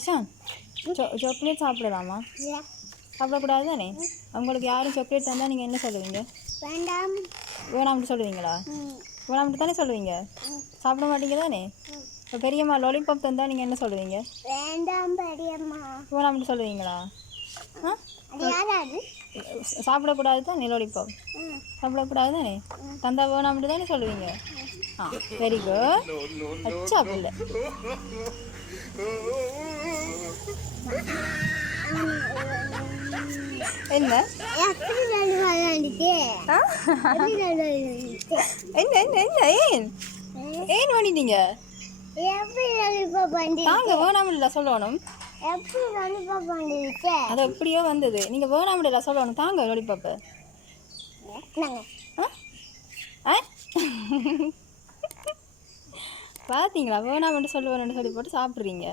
Ishan chocolate சாப்பிடலாமா? சாப்பிடக்கூடாது தானே? உங்களுக்கு யாரும் சாக்லேட் தந்தால் நீங்கள் என்ன சொல்லுவீங்க? வேண்டாம். வேணாம்னு சொல்லுவீங்களா? வேணாம்னு தானே சொல்லுவீங்க. சாப்பிட மாட்டீங்க தானே? இப்போ பெரியம்மா லாலிபாப் தந்தால் நீங்கள் என்ன சொல்லுவீங்க? வேண்டாம் பெரியம்மா. வேணாம்னு சொல்லுவீங்களா? ஆ சாப்பிடக்கூடாது தானே லாலிபாப்? சாப்பிடக்கூடாது தானே? தந்தால் வேணாம்னு தானே சொல்லுவீங்க. ஆ வெரி குட். அச்சா பிள்ளை. என்ன என்ன என்ன என்ன ஏன் ஏன் பண்ணிட்டீங்க? நாங்க வேணாம்ல சொல்லணும். அது எப்படியோ வந்தது. நீங்க வேணாம்ல சொல்லணும். தாங்க லாலிபாப்பை. பார்த்தீங்களா? வேணாம்னு சொல்லுவேன்னு சொல்லி போட்டு சாப்பிட்றீங்க.